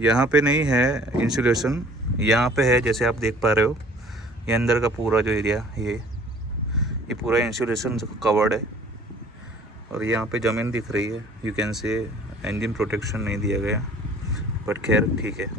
यहाँ पे नहीं है इंसुलेशन, यहाँ पे है। जैसे आप देख पा रहे हो, ये अंदर का पूरा जो एरिया ये पूरा इंसुलेशन कवर्ड है। और यहाँ पे ज़मीन दिख रही है, you can say engine protection नहीं दिया गया, बट खैर ठीक है।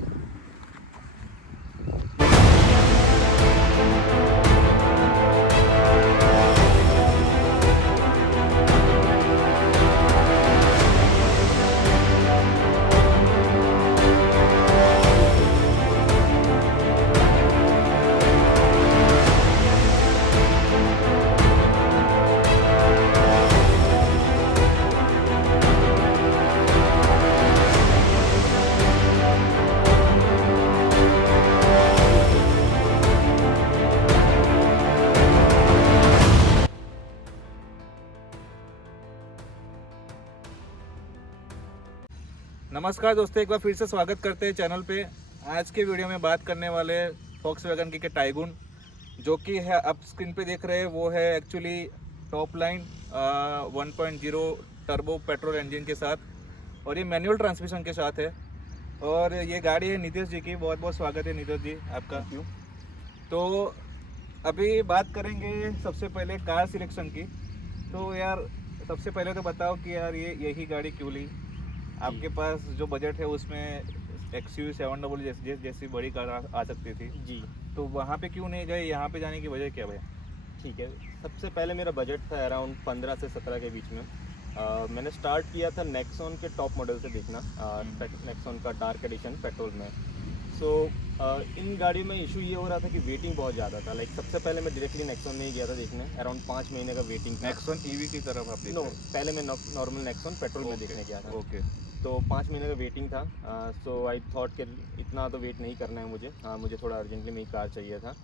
नमस्कार दोस्तों, एक बार फिर से स्वागत करते हैं चैनल पे। आज के वीडियो में बात करने वाले फोक्सवैगन की टाइगून, जो कि है आप स्क्रीन पे देख रहे हैं, वो है actually top line 1.0 turbo petrol engine के साथ, और ये मैनुअल ट्रांसमिशन के साथ है। और ये गाड़ी है नीतीश जी की। बहुत बहुत स्वागत है नीतीश जी आपका। क्यों तो अभी बात करेंगे सबसे पहले कार सिलेक्शन की। तो यार सबसे पहले तो बताओ कि यार यही गाड़ी क्यों ली? आपके पास जो बजट है उसमें XUV 700 जैसी बड़ी कार आ सकती थी जी। तो वहाँ पे क्यों नहीं गए? यहाँ पे जाने की वजह क्या है? ठीक है, सबसे पहले मेरा बजट था अराउंड 15 से 17 के बीच में। मैंने स्टार्ट किया था नेक्सॉन के टॉप मॉडल से देखना, नेक्सॉन का डार्क एडिशन पेट्रोल में। सो इन गाड़ियों में इशू ये हो रहा था कि वेटिंग बहुत ज़्यादा था। लाइक सबसे पहले मैं डायरेक्टली नेक्सॉन नहीं गया था देखने, अराउंड 5 महीने का वेटिंग था। नेक्सॉन EV की तरफ आप नो, पहले मैं नॉर्मल नेक्सॉन पेट्रोल में देखने गया था। ओके। तो 5 महीने का वेटिंग था। सो आई थॉट कि इतना तो वेट नहीं करना है मुझे। मुझे थोड़ा अर्जेंटली मेरी कार चाहिए था।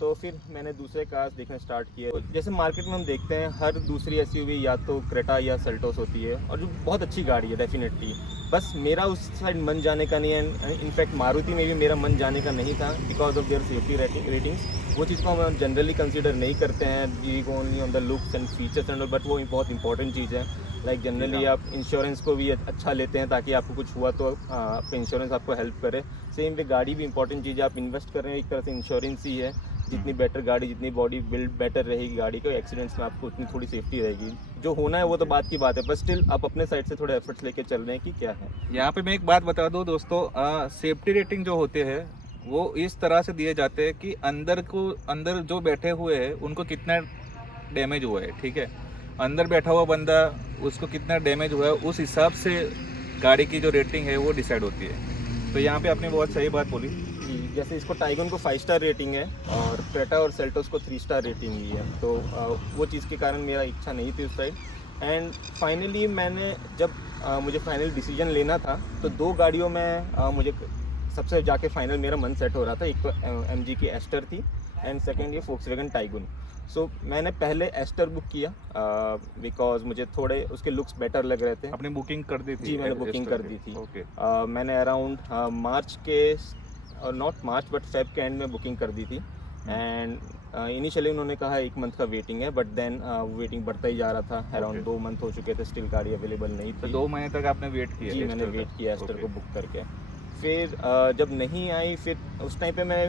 तो फिर मैंने दूसरे कार्स देखना स्टार्ट किए। जैसे मार्केट में हम देखते हैं हर दूसरी SUV या तो क्रेटा या सेल्टोस होती है, और जो बहुत अच्छी गाड़ी है डेफिनेटली। बस मेरा उस साइड मन जाने का नहीं है। इनफैक्ट मारुति में भी मेरा मन जाने का नहीं था because of their safety ratings. वो चीज़ को हम जनरली कंसीडर नहीं करते हैं। We go only on the looks and features and, but वो बहुत इंपॉर्टेंट चीज़ है। लाइक जनरली आप इंश्योरेंस को भी अच्छा लेते हैं ताकि आपको कुछ हुआ तो आपका इंश्योरेंस आपको हेल्प करे। सेम वे गाड़ी भी इंपॉर्टेंट चीज़ है। आप इन्वेस्ट कर रहे हैं, एक तरह से इंश्योरेंस ही है। जितनी बेटर गाड़ी, जितनी बॉडी बिल्ड बेटर रहेगी गाड़ी का, एक्सीडेंट्स में आपको उतनी थोड़ी सेफ्टी रहेगी। जो होना है वो तो बात की बात है, पर स्टिल आप अपने साइड से थोड़े एफर्ट्स लेके चल रहे हैं कि क्या है। यहाँ पे मैं एक बात बता दूँ दोस्तों, सेफ्टी रेटिंग जो होते हैं वो इस तरह से दिए जाते हैं कि अंदर जो बैठे हुए हैं उनको कितना डैमेज हुआ है, ठीक है। अंदर बैठा हुआ बंदा, उसको कितना डैमेज हुआ है, उस हिसाब से गाड़ी की जो रेटिंग है वो डिसाइड होती है। तो यहाँ पे आपने बहुत सही बात बोली। जी, जैसे इसको टाइगन को 5 स्टार रेटिंग है और क्रेटा और सेल्टोस को 3 स्टार रेटिंग ही है। तो वो चीज़ के कारण मेरा इच्छा नहीं थी उस साइड। एंड फाइनली मैंने जब मुझे फाइनल डिसीजन लेना था तो 2 गाड़ियों में मुझे सबसे जाके फाइनल मेरा मन सेट हो रहा था। एक तो MG की एस्टर थी एंड सेकेंड ये फोक्सवैगन टाइगन। सो मैंने पहले एस्टर बुक किया बिकॉज मुझे थोड़े उसके लुक्स बेटर लग रहे थे। आपने बुकिंग कर दी थी? जी, मैंने बुकिंग कर दी थी। ओके। मैंने अराउंड मार्च के, नॉट मार्च बट फेब के एंड में बुकिंग कर दी थी। एंड इनिशियली उन्होंने कहा 1 मंथ का वेटिंग है, बट देन वेटिंग बढ़ता ही जा रहा था। अराउंड 2 मंथ हो चुके थे, स्टिल गाड़ी अवेलेबल नहीं तो थी। 2 महीने तक आपने वेट किया? जी, मैंने वेट किया एस्टर को बुक करके। फिर जब नहीं आई, फिर उस टाइम पे मैं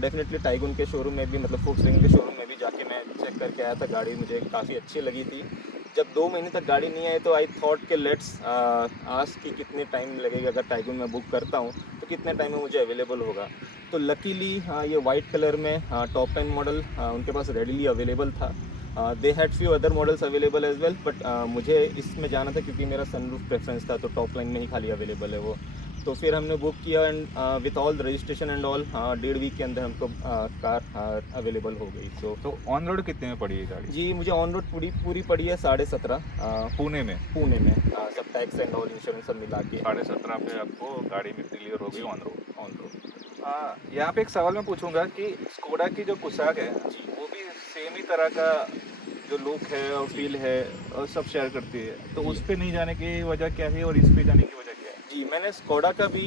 डेफिनेटली टाइगन के शोरूम में भी, मतलब फोक्सवैगन के शोरूम में भी जाके मैं चेक करके आया था। गाड़ी मुझे काफ़ी अच्छी लगी थी। जब 2 महीने तक गाड़ी नहीं आई तो आई थॉट कि लेट्स आस्क कि कितने टाइम लगेगा अगर टाइगन मैं बुक करता हूँ तो कितने टाइम में मुझे अवेलेबल होगा। तो लकीली ये वाइट कलर में टॉप 10 मॉडल उनके पास रेडीली अवेलेबल था। They had few other models available as well, but मुझे इसमें जाना था क्योंकि मेरा सनरूफ प्रेफरेंस था, तो टॉप लाइन में ही खाली अवेलेबल है वो। तो फिर हमने बुक किया and with all registration and all 1.5 week के अंदर हमको कार अवेलेबल हो गई। तो ऑन रोड कितने में पड़ी है गाड़ी? जी, मुझे ऑन रोड पूरी पड़ी है 17.5 पुणे में सब टैक्स एंड ऑल इंश्योरेंस सब मिला के 17.5 पे आपको गाड़ी भी क्लियर हो गई ऑन रोड। यहाँ पे एक सवाल मैं पूछूंगा कि स्कोडा की जो कुसाक है वो भी सेम ही तरह का जो लुक है और फील है और सब शेयर करती है, तो उस पे नहीं जाने की वजह क्या है और इस पे जाने की वजह क्या है? जी, मैंने स्कोडा का भी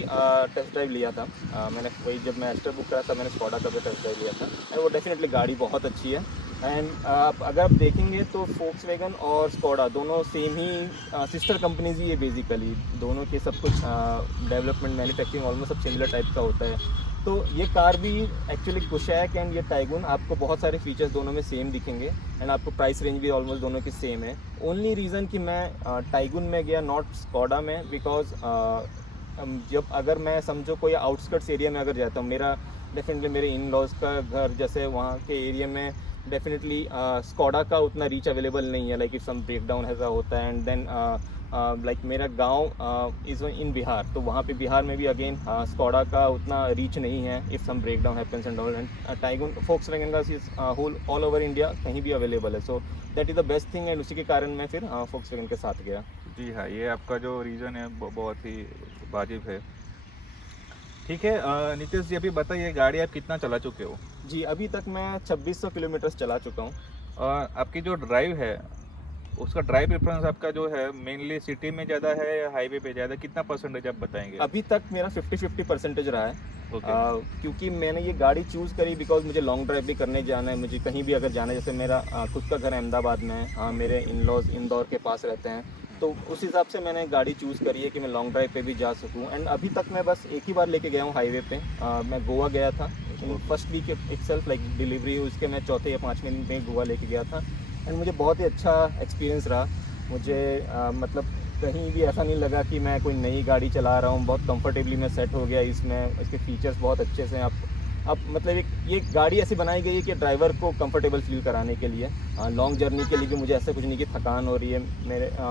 टेस्ट ड्राइव लिया था। मैंने वही जब मैं एस्टर बुक करा था मैंने स्कोडा का भी टेस्ट ड्राइव लिया था एंड वो डेफ़िनेटली गाड़ी बहुत अच्छी है। एंड अगर आप देखेंगे तो फोक्सवैगन और स्कोडा दोनों सेम ही सिस्टर कंपनीज़ ही है बेसिकली। दोनों के सब कुछ डेवलपमेंट, मैन्युफैक्चरिंग ऑलमोस्ट सब सिमिलर टाइप का होता है। तो ये कार भी एक्चुअली कुशैक एंड ये टाइगुन आपको बहुत सारे फीचर्स दोनों में सेम दिखेंगे एंड आपको प्राइस रेंज भी ऑलमोस्ट दोनों की सेम है। ओनली रीज़न कि मैं टाइगुन में गया नॉट स्कोडा में बिकॉज जब अगर मैं समझो कोई आउटस्कर्ट्स एरिया में अगर जाता हूँ, मेरा डेफिनेटली मेरे इन लॉज का घर जैसे वहाँ के एरिया में डेफिनेटली स्कोडा का उतना रीच अवेलेबल नहीं है, like if some break down ऐसा होता है। एंड देन लाइक मेरा गांव इज़ इन बिहार, तो वहाँ पे बिहार में भी अगेन स्कोडा का उतना रीच नहीं है if some break down happens and all. And Taigun Volkswagen का is whole all over India कहीं भी अवेलेबल है, so that is the best thing. And उसी के कारण मैं फिर फोक्सवैगन के साथ गया। जी हाँ, ये आपका जो रीज़न है बहुत ही वाजिब है। ठीक है, नितेश जी अभी बताइए गाड़ी आप कितना चला चुके हो? जी, अभी तक मैं 2600 किलोमीटर्स चला चुका हूँ। और आपकी जो ड्राइव है उसका ड्राइव प्रेफरेंस आपका जो है मेनली सिटी में ज़्यादा है या हाईवे पे ज़्यादा, कितना परसेंटेज आप बताएंगे? अभी तक मेरा 50-50% रहा है। ओके। क्योंकि मैंने ये गाड़ी चूज़ करी बिकॉज मुझे लॉन्ग ड्राइव भी करने जाना है, मुझे कहीं भी अगर जाना है, जैसे मेरा खुद का घर अहमदाबाद में है, मेरे इन लॉज इंदौर के पास रहते हैं, तो उस हिसाब से मैंने गाड़ी चूज़ करी है कि मैं लॉन्ग ड्राइव पे भी जा सकूं। एंड अभी तक मैं बस एक ही बार लेके गया हूँ हाईवे पे। मैं गोवा गया था first week itself, like delivery हुई उसके मैं चौथे या 5वें दिन में गोवा लेके गया था एंड मुझे बहुत ही अच्छा एक्सपीरियंस रहा। मुझे मतलब कहीं भी ऐसा नहीं लगा कि मैं कोई नई गाड़ी चला रहा हूँ, बहुत कंफर्टेबली मैं सेट हो गया इसमें। इसके फीचर्स बहुत अच्छे से हैं। आप मतलब ये गाड़ी ऐसी बनाई गई है कि ड्राइवर को कंफर्टेबल फील कराने के लिए, लॉन्ग जर्नी के लिए भी मुझे ऐसा कुछ नहीं कि थकान हो रही है।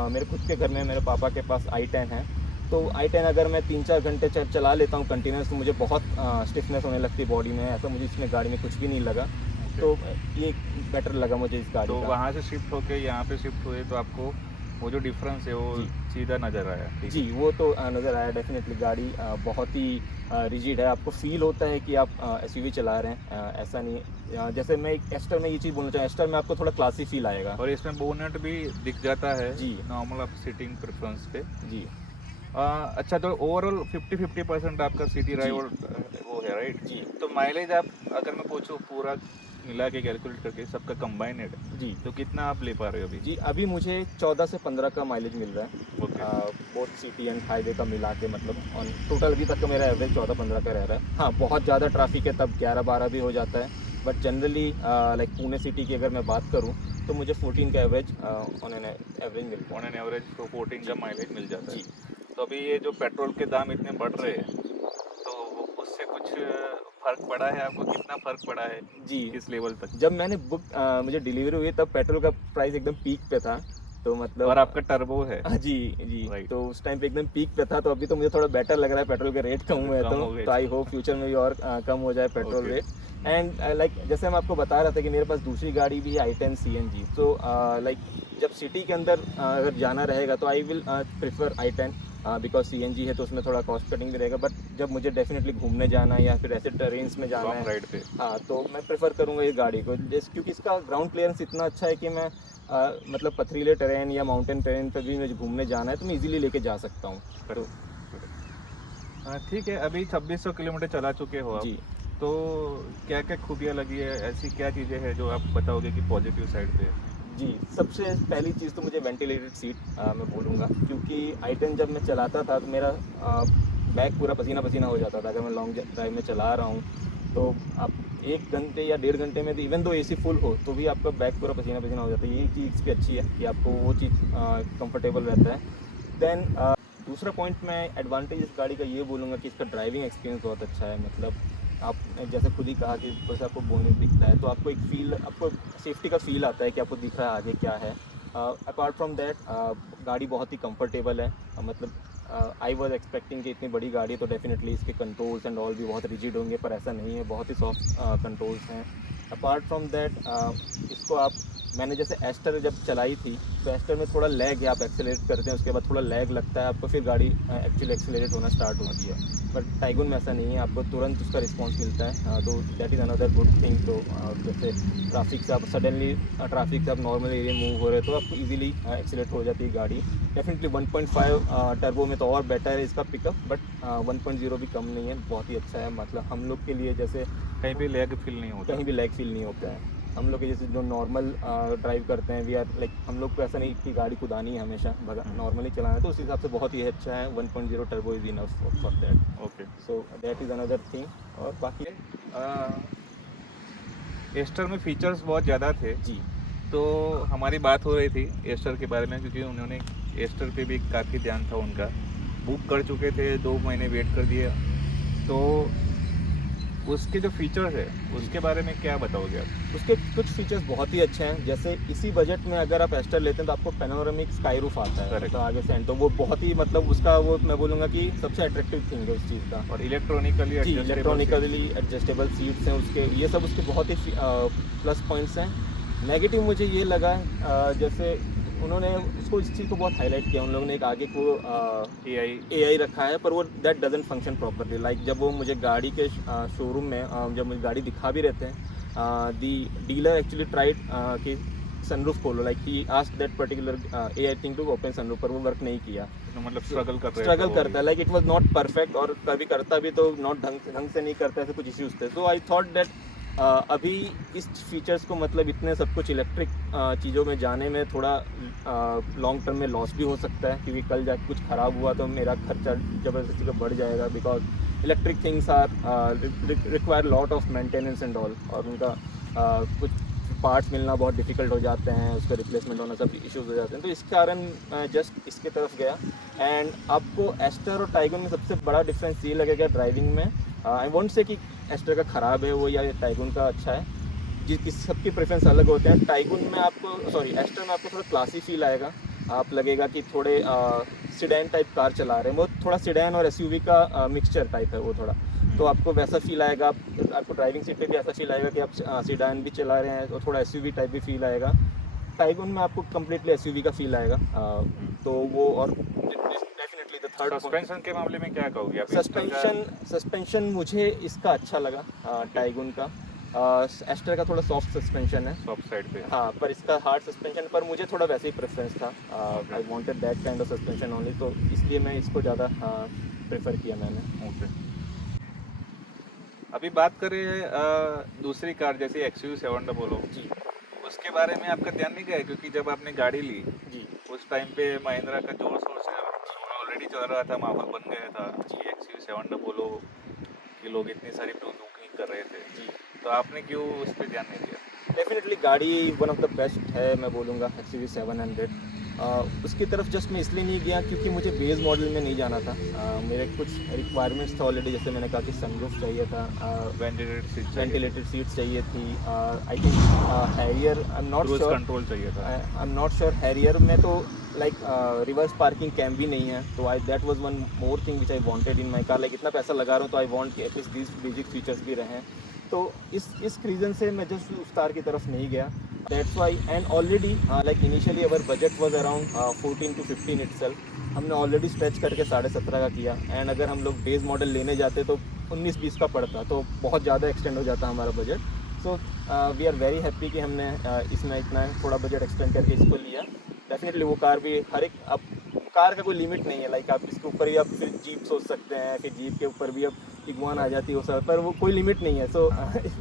मेरे खुद के घर में मेरे पापा के पास i10 है, तो i10 अगर मैं 3-4 घंटे चला लेता हूँ कंटिन्यूस तो मुझे बहुत स्टिफनेस होने लगती है बॉडी में, ऐसा मुझे इसमें गाड़ी में कुछ भी नहीं लगा। तो ये बेटर लगा मुझे इस गाड़ी तो का। वहाँ से शिफ्ट होके यहाँ पे शिफ्ट हुए तो आपको वो जो डिफरेंस है वो जी। सीधा नज़र आया? ठीक जी, वो तो नज़र आया डेफिनेटली। गाड़ी बहुत ही रिजिड है, आपको फील होता है कि आप एसयूवी चला रहे हैं, ऐसा नहीं है। जैसे मैं एक एस्टर में ये चीज़ बोलना चाहूँ, एस्टर में आपको थोड़ा क्लासी फील आएगा। और इसमें बोनट भी दिख जाता है जी। नॉर्मल आप सीटिंग प्रेफरेंस पे। जी अच्छा, तो ओवरऑल 50-50% आपका सिटी ड्राइव और वो है, राइट? जी तो माइलेज आप अगर मैं पूछूँ पूरा मिला के कैलकुलेट करके सबका कंबाइनेड जी तो कितना आप ले पा रहे हो अभी? जी, अभी मुझे 14 से 15 का माइलेज मिल रहा है, okay. Both city and highway का मिला के। मतलब ऑन टोटल अभी तक का मेरा एवरेज 14-15 का रह रहा है। हाँ, बहुत ज़्यादा ट्रैफिक है तब 11-12 भी हो जाता है, but generally like Pune city की अगर मैं बात करूँ तो मुझे 14 का एवरेज ऑन एन एवरेज मिलता ऑन एन एवरेज तो 14 का माइलेज मिल जाता है। है। जी तो अभी ये जो पेट्रोल के दाम इतने बढ़ रहे हैं तो उससे कुछ फर्क पड़ा है आपको? कितना फर्क पड़ा है, जी, किस लेवल तक? जब मैंने मुझे डिलीवरी हुई तब पेट्रोल का प्राइस एकदम पीक पे था, तो मतलब और आपका टर्बो है? जी जी Right. तो उस टाइम पे एकदम पीक पे था, तो अभी तो मुझे थोड़ा बेटर लग रहा है, पेट्रोल के रेट कम हुए कम हो गए। तो आई होप फ्यूचर में भी और कम हो जाए petrol Okay. Rate. And like जैसे मैं आपको बता रहा था कि मेरे पास दूसरी गाड़ी भी है i10 CNG, तो लाइक जब सिटी के अंदर अगर जाना रहेगा तो I will prefer i10 because CNG है तो उसमें थोड़ा कॉस्ट कटिंग भी रहेगा। बट जब मुझे डेफिनेटली घूमने जाना है या फिर ऐसे टेरेन्स में जाना लॉन्ग है, राइड पे? हाँ, तो मैं प्रेफर करूँगा इस गाड़ी को जैसे, क्योंकि इसका ग्राउंड क्लियरेंस इतना अच्छा है कि मैं मतलब पथरीले टेरेन या माउंटेन टेरेन पे भी मुझे घूमने जाना है तो मैं इजीली लेके जा सकता हूँ। तो हाँ ठीक है, अभी 2600 किलोमीटर चला चुके हो आप, जी तो क्या क्या खूबियाँ लगी है, ऐसी क्या चीज़ें हैं जो आप बताओगे कि पॉजिटिव साइड पे है? जी, सबसे पहली चीज़ तो मुझे वेंटिलेटेड सीट मैं बोलूँगा, क्योंकि i10 जब मैं चलाता था तो मेरा बैक पूरा पसीना पसीना हो जाता था। अगर मैं लॉन्ग ड्राइव में चला रहा हूँ तो आप 1 घंटे या 1.5 घंटे में भी इवन दो AC फुल हो तो भी आपका बैक पूरा पसीना पसीना हो जाता है। ये चीज़ भी अच्छी है कि आपको वो चीज़ कंफर्टेबल रहता है। देन दूसरा पॉइंट मैं एडवांटेज इस गाड़ी का ये बोलूँगा कि इसका ड्राइविंग एक्सपीरियंस बहुत अच्छा है। मतलब आपने जैसे खुद ही कहा कि ऊपर से आपको बोनेट दिखता है तो आपको एक फील, आपको सेफ्टी का फील आता है कि आपको दिख रहा है आगे क्या है। अपार्ट फ्रॉम दैट गाड़ी बहुत ही कंफर्टेबल है। मतलब आई वॉज एक्सपेक्टिंग कि इतनी बड़ी गाड़ी है तो डेफिनेटली इसके कंट्रोल्स एंड ऑल भी बहुत रिजिड होंगे, पर ऐसा नहीं है, बहुत ही सॉफ्ट कंट्रोल्स हैं। अपार्ट फ्रॉम दैट इसको मैंने जैसे एस्टर जब चलाई थी तो एस्टर में थोड़ा लैग है, आप एक्सेलरेट करते हैं उसके बाद थोड़ा लैग लगता है आपको, फिर गाड़ी एक्चुअली एक्सेलरेट होना स्टार्ट होती है। बट टाइगुन में ऐसा नहीं है, आपको तुरंत उसका रिस्पॉन्स मिलता है, तो that is another good thing. तो जैसे ट्रैफिक से आप सडनली ट्रैफिक से आप नॉर्मल एरिया मूव हो रहे हैं तो आपको ईजिली एक्सेलरेट हो जाती है गाड़ी। डेफिनेटली 1.5 टर्बो में तो और बेटर है इसका पिकअप, बट 1.0 भी कम नहीं है, बहुत ही अच्छा है। मतलब हम लोग के लिए जैसे कहीं भी लैग फील नहीं होता। कहीं भी लैग फील नहीं होता है। हम लोग के जैसे जो नॉर्मल ड्राइव करते हैं, वी आर लाइक हम लोग को ऐसा नहीं कि गाड़ी कुदानी है हमेशा, नॉर्मली चलाना है, तो उस हिसाब से बहुत ही अच्छा है। 1.0 turbo is enough for that. Okay, so that is another thing. और बाकी एस्टर में फीचर्स बहुत ज़्यादा थे, जी तो हमारी बात हो रही थी एस्टर के बारे में, क्योंकि उन्होंने एस्टर पे भी काफ़ी ध्यान था उनका। बुक कर चुके थे, 2 महीने वेट कर दिया, तो उसके जो फीचर्स है उसके बारे में क्या बताओगे आप? उसके कुछ फीचर्स बहुत ही अच्छे हैं। जैसे इसी बजट में अगर आप एस्टर लेते हैं तो आपको पैनोरामिक स्काई रूफ आता है, Correct. तो आगे से, तो वो बहुत ही मतलब उसका वो मैं बोलूँगा कि सबसे अट्रैक्टिव थिंग है उस चीज़ का। और इलेक्ट्रॉनिकली जी, इलेक्ट्रॉनिकली एडजस्टेबल सीट्स हैं उसके, ये सब उसके बहुत ही प्लस पॉइंट्स हैं। नेगेटिव मुझे ये लगा, जैसे उन्होंने उसको इस चीज़ को बहुत हाईलाइट किया, उन लोगों ने एक आगे को AI रखा है, पर वो that doesn't function properly. Like जब वो मुझे गाड़ी के शोरूम में जब मुझे गाड़ी दिखा भी रहते हैं, दी डीलर एक्चुअली ट्राइड कि सनरूफ खोलो, like he asked that particular AI thing to open sunroof, पर वो वर्क नहीं किया। तो मतलब स्ट्रगल कर रहे हैं, स्ट्रगल तो करता है, like it was not perfect, और कभी करता भी तो नॉट ढंग से नहीं करता, ऐसे कुछ इश्यूज थे। सो आई थॉट दैट अभी इस फीचर्स को मतलब इतने सब कुछ इलेक्ट्रिक चीज़ों में जाने में थोड़ा लॉन्ग टर्म में लॉस भी हो सकता है, क्योंकि कल जाके कुछ ख़राब हुआ तो मेरा खर्चा ज़बरदस्ती का बढ़ जाएगा, because electric things are require lot of maintenance and all, और उनका कुछ पार्ट्स मिलना बहुत डिफ़िकल्ट हो जाते हैं, उसका रिप्लेसमेंट होना सब इश्यूज हो जाते हैं। तो इस कारण मैं जस्ट इसके तरफ गया। एंड आपको एस्टर और टाइगुन में सबसे बड़ा डिफरेंस ये लगेगा ड्राइविंग में। आई वोंट से कि एस्टर का ख़राब है वो या टाइगुन का अच्छा है, सबकी प्रेफरेंस अलग होते हैं। टाइगुन में आपको एस्टर में आपको थोड़ा क्लासी फील आएगा, आप लगेगा कि थोड़े सिडैन टाइप कार चला रहे हैं, वो थोड़ा सिडैन और SUV का मिक्सचर टाइप है वो थोड़ा, तो आपको वैसा फील आएगा। आपको ड्राइविंग सीट पे भी ऐसा फील आएगा कि आप सिडैन भी चला रहे हैं, और थोड़ा SUV टाइप भी फील आएगा। टाइगुन में आपको कम्प्लीटली SUV का फील आएगा, तो वो, और डेफिनेटली द थर्ड सस्पेंशन के मामले में क्या कहोगे आप? सस्पेंशन मुझे इसका अच्छा लगा, टाइगुन का। एस्टर का थोड़ा सॉफ्ट सस्पेंशन है, सॉफ्ट साइड पे। हाँ, पर इसका हार्ड सस्पेंशन, पर मुझे थोड़ा वैसे ही प्रेफरेंस था। I wanted that kind of suspension only, तो इसलिए मैं इसको ज़्यादा प्रेफर किया मैंने। ओके, अभी बात करें दूसरी कार जैसे XUV700 बोलो जी उसके बारे में आपका ध्यान नहीं गया? क्योंकि जब आपने गाड़ी ली जी उस टाइम पे महिंद्रा का जोर शोर से ऑलरेडी चल रहा था, माहौल बन गया था जी। XUV700 बोलो कि लोग इतनी सारी बुकिंग कर रहे थे जी। तो आपने क्यों उस पर ध्यान नहीं दिया? डेफिनेटली गाड़ी वन ऑफ द बेस्ट है, मैं बोलूँगा XUV700। उसकी तरफ जस्ट मैं इसलिए नहीं गया क्योंकि मुझे बेस मॉडल में नहीं जाना था। मेरे कुछ रिक्वायरमेंट्स था ऑलरेडी, जैसे मैंने कहा कि सनरूफ चाहिए था, वेंटिलेटेड सीट्स चाहिए थी, I think Harrier, I am not sure, control चाहिए था। I am not sure Harrier में तो लाइक रिवर्स पार्किंग कैम भी नहीं है, तो I that was one more thing which I wanted in my car. Like इतना पैसा लगा रहा हूँ तो आई वांट कि एटलीस्ट दीज बेसिक फीचर्स भी रहें, तो इस रीज़न से मैं जस्ट उस कार की तरफ नहीं गया। That's why, and already like initially our budget was around 14 to 15 itself, हमने ऑलरेडी स्ट्रेच करके 17.5 का किया, एंड अगर हम लोग बेस मॉडल लेने जाते तो 19-20 का पड़ता, तो बहुत ज़्यादा एक्सटेंड हो जाता हमारा budget. So we are very happy कि हमने इसमें इतना थोड़ा बजट एक्सटेंड करके इसको लिया। डेफिनेटली वो कार भी हर एक, अब कार का कोई लिमिट नहीं है, लाइक आप इसके ऊपर ही आप फिर जीप सोच सकते हैं, फिर जीप के ऊपर भी अब इग्वान आ जाती है वो सब, पर वो कोई लिमिट नहीं है। सो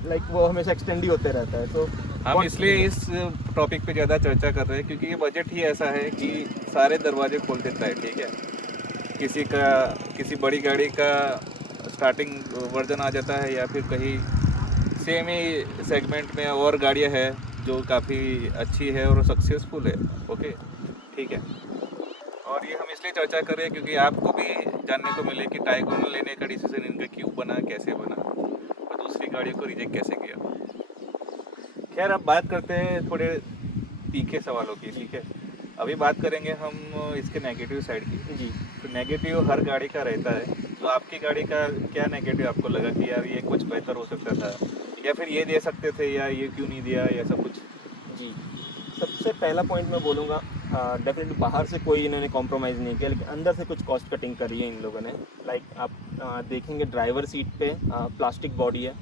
लाइक वो हमेशा एक्सटेंड ही होते रहता है। सो हम इसलिए इस टॉपिक पे ज़्यादा चर्चा कर रहे हैं क्योंकि ये बजट ही ऐसा है कि सारे दरवाजे खोल देता है, ठीक है। किसी बड़ी गाड़ी का स्टार्टिंग वर्जन आ जाता है, या फिर कहीं सेम ही सेगमेंट में और गाड़ियाँ हैं जो काफ़ी अच्छी है और सक्सेसफुल है, ओके, ठीक है। और ये हम इसलिए चर्चा कर रहे हैं क्योंकि आपको भी जानने को मिले कि टाइगुन लेने का डिसीजन इनका क्यों बना, कैसे बना, और दूसरी गाड़ियों को रिजेक्ट कैसे किया। खैर, अब बात करते हैं थोड़े तीखे सवालों की, ठीक है। अभी बात करेंगे हम इसके नेगेटिव साइड की। जी, तो नेगेटिव हर गाड़ी का रहता है, तो आपकी गाड़ी का क्या नेगेटिव आपको लगा कि यार ये कुछ बेहतर हो सकता था, या फिर ये दे सकते थे, या ये क्यों नहीं दिया, या सब कुछ? जी, सबसे पहला पॉइंट मैं बोलूँगा, डेफिनेटली बाहर से कोई इन्होंने कॉम्प्रोमाइज़ नहीं किया, लेकिन अंदर से कुछ कॉस्ट कटिंग करी है इन लोगों ने। लाइक आप देखेंगे ड्राइवर सीट पे प्लास्टिक बॉडी है,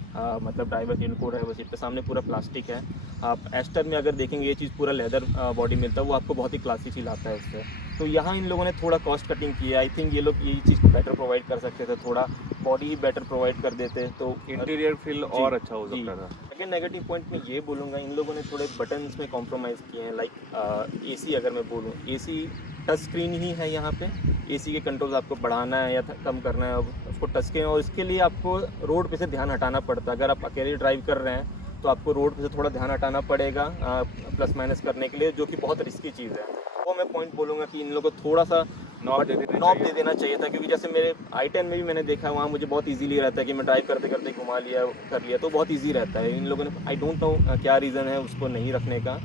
मतलब ड्राइवर सीट पे सामने पूरा प्लास्टिक है। आप एस्टर में अगर देखेंगे ये चीज़ पूरा लेदर बॉडी मिलता है, वो आपको बहुत ही क्लासी फील आता है इससे। तो यहाँ इन लोगों ने थोड़ा कॉस्ट कटिंग किया। आई थिंक ये लोग यही चीज़ बेटर प्रोवाइड कर सकते थे, थोड़ा बॉडी ही बेटर प्रोवाइड कर देते तो इंटीरियर फील और अच्छा हो सकता था। लेकिन नेगेटिव पॉइंट में ये बोलूँगा, इन लोगों ने थोड़े बटन्स में कॉम्प्रोमाइज़ किए हैं। लाइक एसी अगर मैं बोलूँ, एसी टच स्क्रीन ही है यहाँ पे। एसी के कंट्रोल्स आपको बढ़ाना है या कम करना है, उसको टच स्क्रीन, और इसके लिए आपको रोड पे से ध्यान हटाना पड़ता है। अगर आप अकेले ड्राइव कर रहे हैं तो आपको रोड पे से थोड़ा ध्यान हटाना पड़ेगा प्लस माइनस करने के लिए, जो कि बहुत रिस्की चीज़ है। वो मैं पॉइंट बोलूँगा कि इन लोगों को थोड़ा सा नॉब दे देना चाहिए था, क्योंकि जैसे मेरे i10 में भी मैंने देखा, वहाँ मुझे बहुत इजीली रहता है कि मैं ड्राइव करते करते घुमा लिया कर लिया, तो बहुत इजी रहता है। इन लोगों ने आई डोंट नो क्या रीज़न है उसको नहीं रखने का।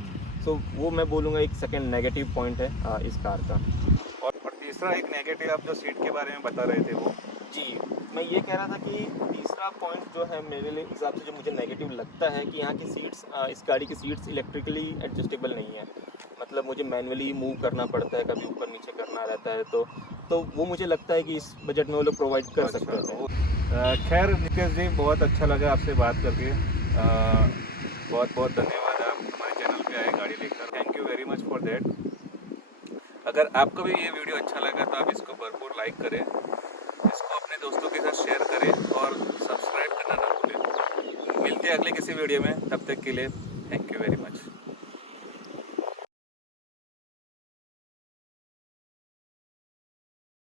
सो वो मैं बोलूँगा एक सेकेंड नेगेटिव पॉइंट है इस कार का। और तीसरा एक नेगेटिव आप जो सीट के बारे में बता रहे थे वो जी, मैं ये कह रहा था कि तीसरा पॉइंट जो है मेरे लिए हिसाब से जो मुझे नेगेटिव लगता है कि यहाँ की सीट्स, इस गाड़ी की सीट्स इलेक्ट्रिकली एडजस्टेबल नहीं है। मतलब मुझे मैनुअली मूव करना पड़ता है, कभी ऊपर नीचे करना रहता है, तो वो मुझे लगता है कि इस बजट में वो लोग प्रोवाइड कर सकते हैं। खैर नितेश जी, बहुत अच्छा लगा आपसे बात करके। बहुत बहुत धन्यवाद, आप हमारे चैनल पे आए गाड़ी लेकर। Thank you very much for that. अगर आपको भी ये वीडियो अच्छा लगा तो आप इसको भरपूर लाइक करें, इसको अपने दोस्तों के साथ शेयर करें और सब्सक्राइब करना ना भूलें। मिलते हैं अगले किसी वीडियो में, तब तक के लिए थैंक यू वेरी मच।